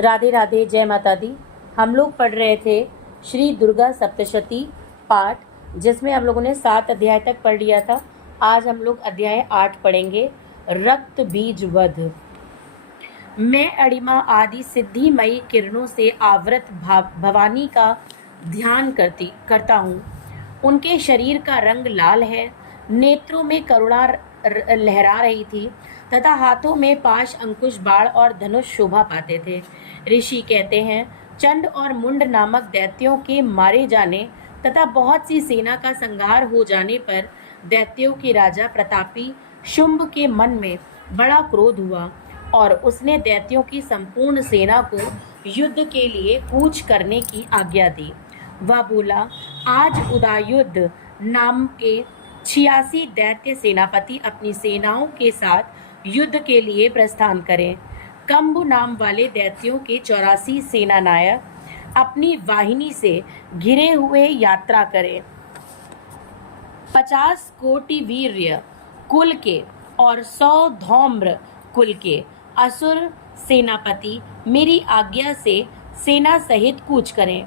राधे राधे, जय माता दी। हम लोग पढ़ रहे थे श्री दुर्गा सप्तशती पाठ, जिसमें हम लोगों ने 7 अध्याय तक पढ़ लिया था। आज हम लोग अध्याय 8 पढ़ेंगे, रक्त बीज वध। मैं अणिमा आदि सिद्धिमयी किरणों से आवृत भवानी का ध्यान करता हूँ। उनके शरीर का रंग लाल है, नेत्रों में करुणा लहरा रही थी तथा हाथों में पाश, अंकुश, बाण और धनुष शोभा पाते थे। ऋषि कहते हैं, चंड और मुंड नामक दैत्यों के मारे जाने तथा बहुत सी सेना का संहार हो जाने पर दैत्यों के राजा प्रतापी शुंभ के मन में बड़ा क्रोध हुआ और उसने दैत्यों की संपूर्ण सेना को युद्ध के लिए कूच करने की आज्ञा दी। वह बोला, आज उदयुद्ध नाम के 86 दैत्य सेनापति अपनी सेनाओं के साथ युद्ध के लिए प्रस्थान करें। कंबु नाम वाले दैत्यों के 84 सेनानायक अपनी वाहिनी से घिरे हुए यात्रा करें। 50 कोटि वीर्य कुल के और 100 धौम्र कुल के असुर सेनापति मेरी आज्ञा से सेना सहित कूच करें।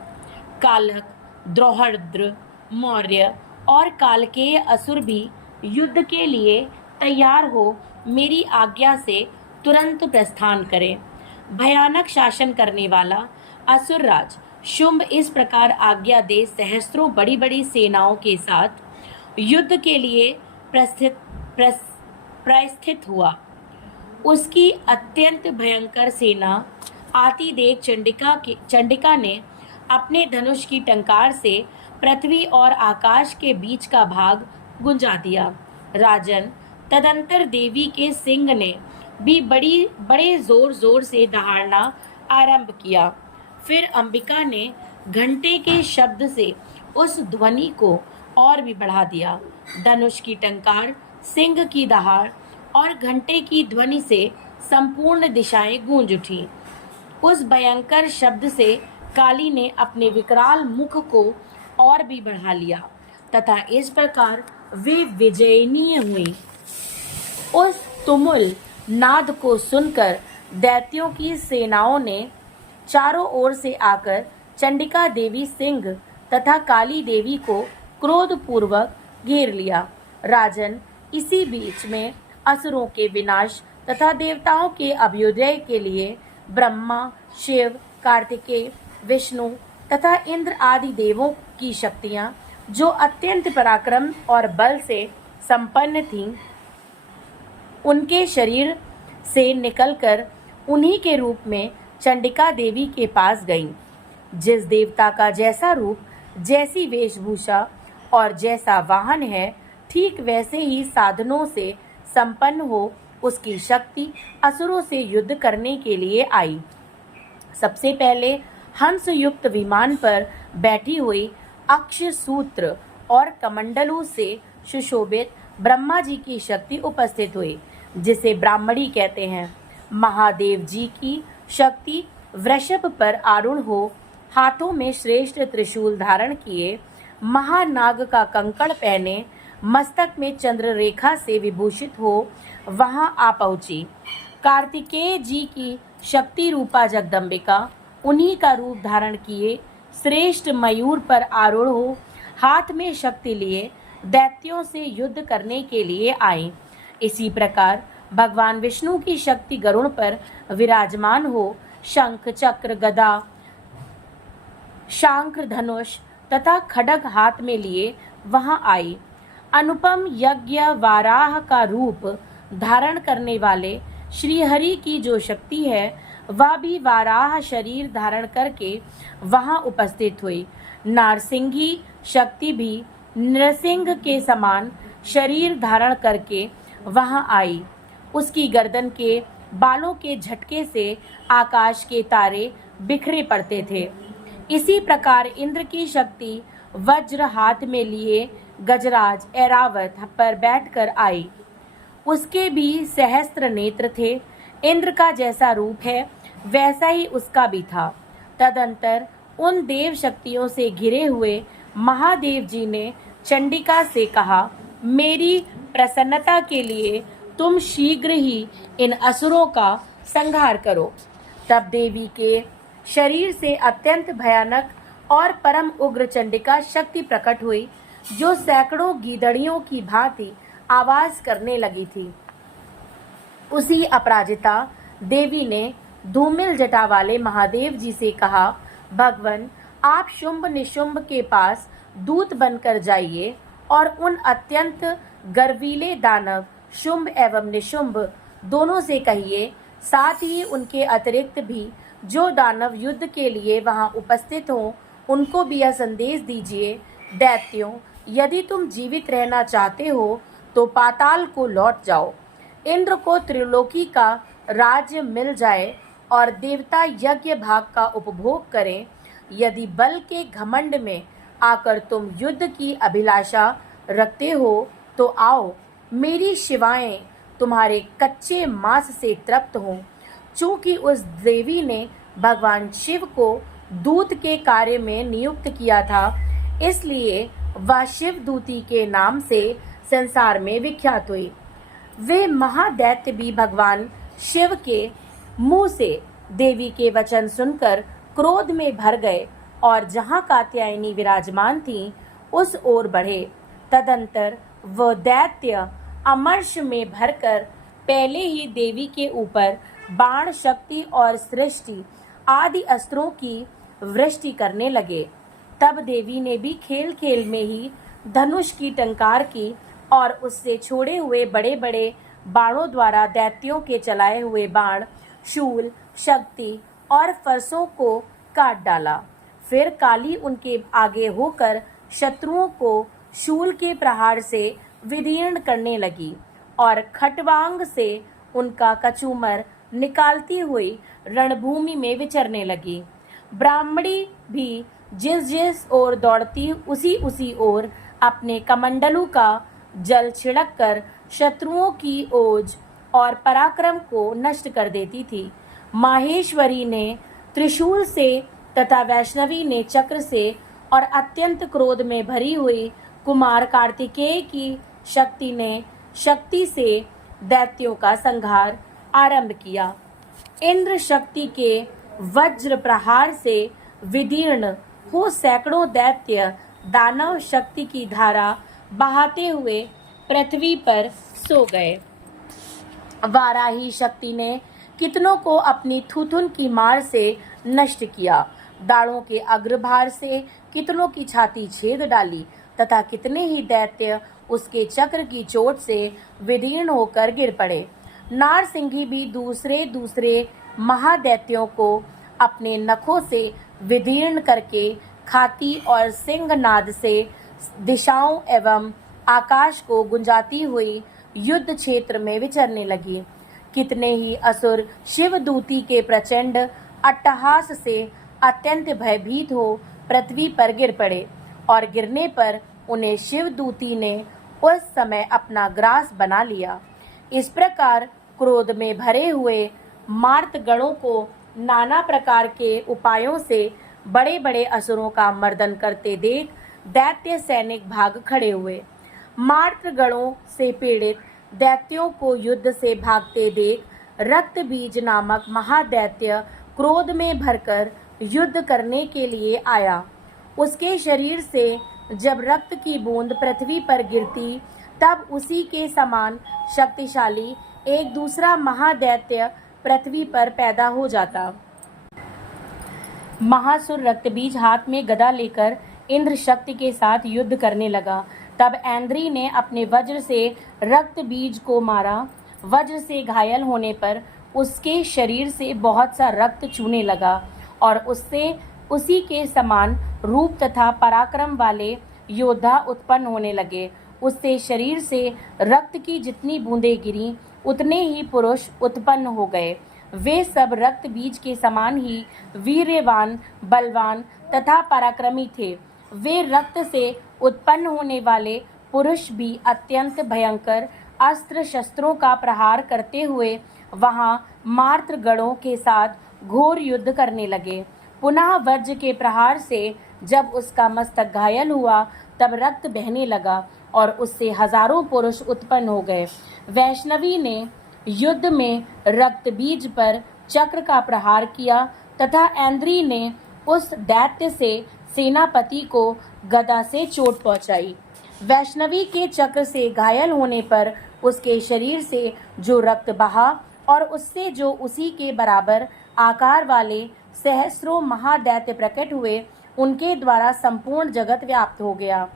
कालक, द्रौहद्र, मौर्य और कालकेय असुर भी युद्ध के लिए तैयार हो मेरी आज्ञा से तुरंत प्रस्थान करें। भयानक शासन करने वाला असुर राज शुंभ इस प्रकार आज्ञा दे सहस्त्रों बड़ी बड़ी सेनाओं के साथ युद्ध के लिए प्रस्थित हुआ। उसकी अत्यंत भयंकर सेना आती देख चंडिका ने अपने धनुष की टंकार से पृथ्वी और आकाश के बीच का भाग गुंजा दिया। राजन, तदंतर देवी के सिंह ने भी बड़े जोर से दहाड़ना आरंभ किया। फिर अंबिका ने घंटे के शब्द से उस ध्वनि को और भी बढ़ा दिया। धनुष की टंकार, सिंह की दहाड़ और घंटे की ध्वनि से संपूर्ण दिशाएं गूंज उठी। उस भयंकर शब्द से काली ने अपने विकराल मुख को और भी बढ़ा लिया तथा इस प्रकार वे विजयनीय हुई। उस तुमुल नाद को सुनकर दैत्यों की सेनाओं ने चारों ओर से आकर चंडिका देवी, सिंह तथा काली देवी को क्रोधपूर्वक घेर लिया। राजन, इसी बीच में असुरों के विनाश तथा देवताओं के अभ्युदय के लिए ब्रह्मा, शिव, कार्तिकेय, विष्णु तथा इंद्र आदि देवों की शक्तियां, जो अत्यंत पराक्रम और बल से संपन्न थीं, उनके शरीर से निकलकर उन्हीं के रूप में चंडिका देवी के पास गईं। जिस देवता का जैसा रूप, जैसी वेशभूषा और जैसा वाहन है, ठीक वैसे ही साधनों से संपन्न हो उसकी शक्ति असुरों से युद्ध करने के लिए आई। सबसे पहले हंस युक्त विमान पर बैठी हुई अक्ष सूत्र और कमंडलों से सुशोभित ब्रह्मा जी की शक्ति उपस्थित हुई, जिसे ब्राह्मणी कहते हैं। महादेव जी की शक्ति वृषभ पर आरूढ़ हो, हाथों में श्रेष्ठ त्रिशूल धारण किए, महानाग का कंकड़ पहने, मस्तक में चंद्र रेखा से विभूषित हो वहां आ पहुंची। कार्तिकेय जी की शक्ति रूपा जगदम्बिका उन्हीं का रूप धारण किए श्रेष्ठ मयूर पर आरूढ़ हो, हाथ में शक्ति लिए दैत्यों से युद्ध करने के लिए आई। इसी प्रकार भगवान विष्णु की शक्ति गरुड़ पर विराजमान हो, शंख, चक्र, गदा, शांख, धनुष तथा खड्ग हाथ में लिए वहां आई। अनुपम यज्ञ वाराह का रूप धारण करने वाले श्रीहरि की जो शक्ति है, वह भी वाराह शरीर धारण करके वहां उपस्थित हुई। नारसिंही शक्ति भी नृसिंह के समान शरीर धारण करके वहां आई। उसकी गर्दन के बालों के झटके से आकाश के तारे बिखरे पड़ते थे। इसी प्रकार इंद्र की शक्ति वज्र हाथ में लिए गजराज ऐरावत पर बैठकर आई। उसके भी सहस्त्र नेत्र थे। इंद्र का जैसा रूप है, वैसा ही उसका भी था। तदंतर उन देव शक्तियों से घिरे हुए महादेव जी ने चंडिका से कहा, मेरी प्रसन्नता के लिए तुम शीघ्र ही इन असुरों का संहार करो। तब देवी के शरीर से अत्यंत भयानक और परम उग्र चंडिका शक्ति प्रकट हुई, जो सैकड़ों गीदड़ियों की भांति आवाज करने लगी थी। उसी अपराजिता देवी ने धूमिल जटा वाले महादेव जी से कहा, भगवन, आप शुंभ निशुंभ के पास दूत बनकर जाइए और उन अत्यंत गर्वीले दानव शुंभ एवं निशुंभ दोनों से कहिए, साथ ही उनके अतिरिक्त भी जो दानव युद्ध के लिए वहां उपस्थित हों, उनको भी यह संदेश दीजिए, दैत्यों, यदि तुम जीवित रहना चाहते हो तो पाताल को लौट जाओ। इंद्र को त्रिलोकी का राज्य मिल जाए और देवता यज्ञ भाग का उपभोग करें। यदि बल के घमंड में आकर तुम युद्ध की अभिलाषा रखते हो तो आओ, मेरी शिवाएं तुम्हारे कच्चे मांस से तृप्त हों। चूंकि उस देवी ने भगवान शिव को दूत के कार्य में नियुक्त किया था, इसलिए वह शिवदूती के नाम से संसार में विख्यात हुई। वे महादैत्य भी भगवान शिव के मुंह से देवी के वचन सुनकर क्रोध में भर गए और जहां कात्यायनी विराजमान थी उस ओर बढ़े। तदंतर वह दैत्य अमर्ष में भरकर पहले ही देवी के ऊपर बाण, शक्ति और सृष्टि आदि अस्त्रों की वृष्टि करने लगे। तब देवी ने भी खेल खेल में ही धनुष की टंकार की और उससे छोड़े हुए बड़े बड़े बाणों द्वारा दैत्यों के चलाए हुए बाण, शूल, शक्ति और फरसों को काट डाला। फिर काली उनके आगे होकर शत्रुओं को शूल के प्रहार से विदीर्ण करने लगी और खटवांग से उनका कचूमर निकालती हुई रणभूमि में विचरने लगी। ब्राह्मणी भी जिस जिस ओर दौड़ती उसी ओर अपने कमंडलू का जल छिड़क कर शत्रुओं की ओज और पराक्रम को नष्ट कर देती थी। माहेश्वरी ने त्रिशूल से तथा वैष्णवी ने चक्र से और अत्यंत क्रोध में भरी हुई कुमार कार्तिकेय की शक्ति से दैत्यों का संहार आरंभ किया। इंद्र शक्ति के वज्र प्रहार से विदीर्ण हो सैकड़ों दैत्य दानव शक्ति की धारा बहाते हुए पृथ्वी पर सो गए। वाराही शक्ति ने कितनों को अपनी थुथुन की मार से नष्ट किया, दाढ़ों के अग्रभार से कितनों की छाती छेद डाली तथा कितने ही दैत्य उसके चक्र की चोट से विदीर्ण होकर गिर पड़े। नारसिंही भी दूसरे महादैत्यों को अपने नखों से विदीर्ण करके खाती और सिंहनाद से दिशाओं एवं आकाश को गुंजाती हुई युद्ध क्षेत्र में विचरने लगी। कितने ही असुर शिवदूती के प्रचंड अट्टहास से अत्यंत भयभीत हो पृथ्वी पर गिर पड़े और गिरने पर उन्हें शिवदूती ने उस समय अपना ग्रास बना लिया। इस प्रकार क्रोध में भरे हुए मार्तगणों को नाना प्रकार के उपायों से बड़े बड़े असुरों का मर्दन करते देख दैत्य सैनिक भाग खड़े हुए। मार्तगणों से पीड़ित दैत्यों को युद्ध से भागते देख रक्तबीज नामक महादैत्य क्रोध में भरकर युद्ध करने के लिए आया। उसके शरीर से जब रक्त की बूंद पृथ्वी पर गिरती तब उसी के समान शक्तिशाली एक दूसरा महादैत्य पृथ्वी पर पैदा हो जाता। महासुर रक्तबीज हाथ में गदा लेकर इंद्र शक्ति के साथ युद्ध करने लगा। तब ऐन्द्री ने अपने वज्र से रक्तबीज को मारा। वज्र से घायल होने पर उसके शरीर से बहुत सा रक्त चूने लगा और उससे उसी के समान रूप तथा पराक्रम वाले योद्धा उत्पन्न होने लगे। उससे शरीर से रक्त की जितनी बूंदें गिरी उतने ही पुरुष उत्पन्न हो गए। वे सब रक्त बीज के समान ही वीर्यवान, बलवान तथा पराक्रमी थे। वे रक्त से उत्पन्न होने वाले पुरुष भी अत्यंत भयंकर अस्त्र शस्त्रों का प्रहार करते हुए वहां मार्तगणों के साथ घोर युद्ध करने लगे। पुनः वज्र के प्रहार से जब उसका मस्तक घायल हुआ तब रक्त बहने लगा और उससे हजारों पुरुष उत्पन्न हो गए। वैष्णवी ने युद्ध में रक्त बीज पर चक्र का प्रहार किया तथा ऐंद्री ने उस दैत्य से सेनापति को गदा से चोट पहुंचाई। वैष्णवी के चक्र से घायल होने पर उसके शरीर से जो रक्त बहा और उससे जो उसी के बराबर आकार वाले सहस्रों महादैत्य प्रकट हुए, उनके द्वारा संपूर्ण जगत व्याप्त हो गया।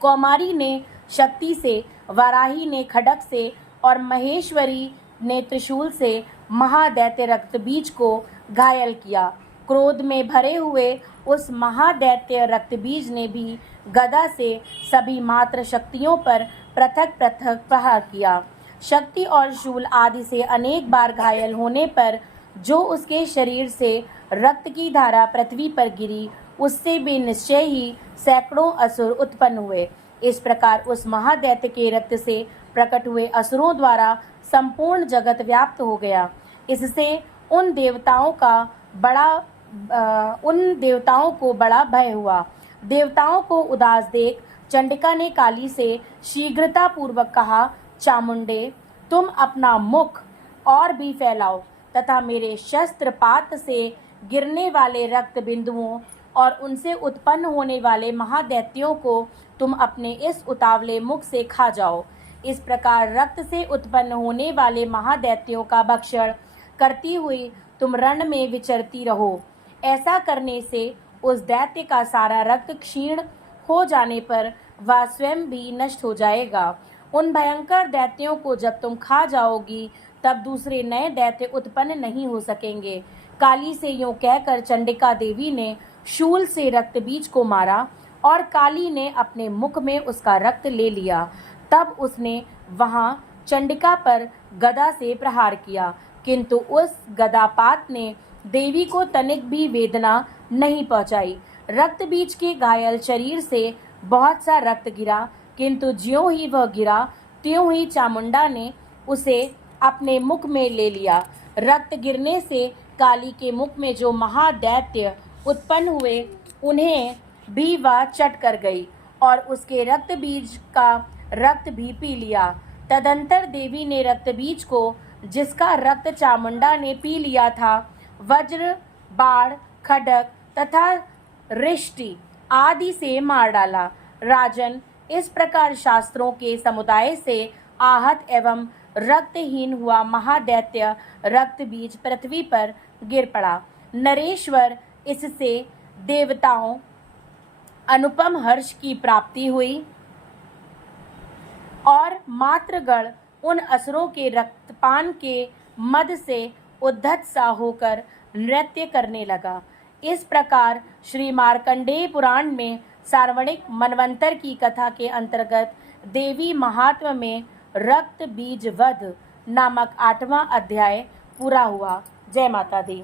कौमारी ने शक्ति से, वाराही ने खड्ग से और महेश्वरी ने त्रिशूल से महादैत्य रक्तबीज को घायल किया। क्रोध में भरे हुए उस महादैत्य रक्तबीज ने भी गदा से सभी मात्र शक्तियों पर पृथक पृथक प्रहार किया। शक्ति और शूल आदि से अनेक बार घायल होने पर जो उसके शरीर से रक्त की धारा पृथ्वी पर गिरी, उससे भी निश्चय ही सैकड़ों असुर उत्पन्न हुए। इस प्रकार उस महादैत्य के रक्त से प्रकट हुए असुरों द्वारा संपूर्ण जगत व्याप्त हो गया। इससे उन देवताओं को बड़ा भय हुआ। देवताओं को उदास देख चंडिका ने काली से शीघ्रता पूर्वक कहा, चामुंडे, तुम अपना मुख और भी फैलाओ तथा मेरे शस्त्रपात से गिरने वाले रक्त बिंदुओं और उनसे उत्पन्न होने वाले महादैत्यों को तुम अपने इस उतावले मुख से खा जाओ। इस प्रकार रक्त से उत्पन्न होने वाले महादैत्यों का भक्षण करती हुई तुम रण में विचरती रहो। ऐसा करने से उस दैत्य का सारा रक्त क्षीण हो जाने पर वह स्वयं भी नष्ट हो जाएगा। उन भयंकर दैत्यों को जब तुम खा जाओगी, तब दूसरे नए दैत्य उत्पन्न नहीं हो सकेंगे। काली से यूं कहकर चंडिका देवी ने शूल से रक्तबीज को मारा और काली ने अपने मुख में उसका रक्त ले लिया। तब उसने वहां चंडिका पर गदा से प्रहार किया, किंतु उस गदापात ने देवी को तनिक भी वेदना नहीं पहुंचाई। रक्तबीज के घायल शरीर से बहुत सा रक्त गिरा, किंतु ज्यों ही वह गिरा त्यों ही चामुंडा ने उसे अपने मुख में ले लिया। रक्त गिरने से काली के मुख में जो महादैत्य उत्पन्न हुए, उन्हें भी वह चट कर गई और उसके रक्तबीज का रक्त भी पी लिया। तदंतर देवी ने रक्तबीज को, जिसका रक्त चामुंडा ने पी लिया था, वज्र, बाण, खड्ग तथा रिष्टि आदि से मार डाला। राजन, इस प्रकार शास्त्रों के समुदाय से आहत एवं रक्तहीन हुआ महादैत्य रक्तबीज पृथ्वी पर गिर पड़ा। नरेश्वर, इससे देवताओं अनुपम हर्ष की प्राप्ति हुई और मातृगण उन असुरों के रक्तपान के मद से उद्धत सा होकर नृत्य करने लगा। इस प्रकार श्री मार्कंडेय पुराण में सार्वणिक मनवंतर की कथा के अंतर्गत देवी महात्म्य में रक्त बीज वध नामक 8वां अध्याय पूरा हुआ। जय माता दी।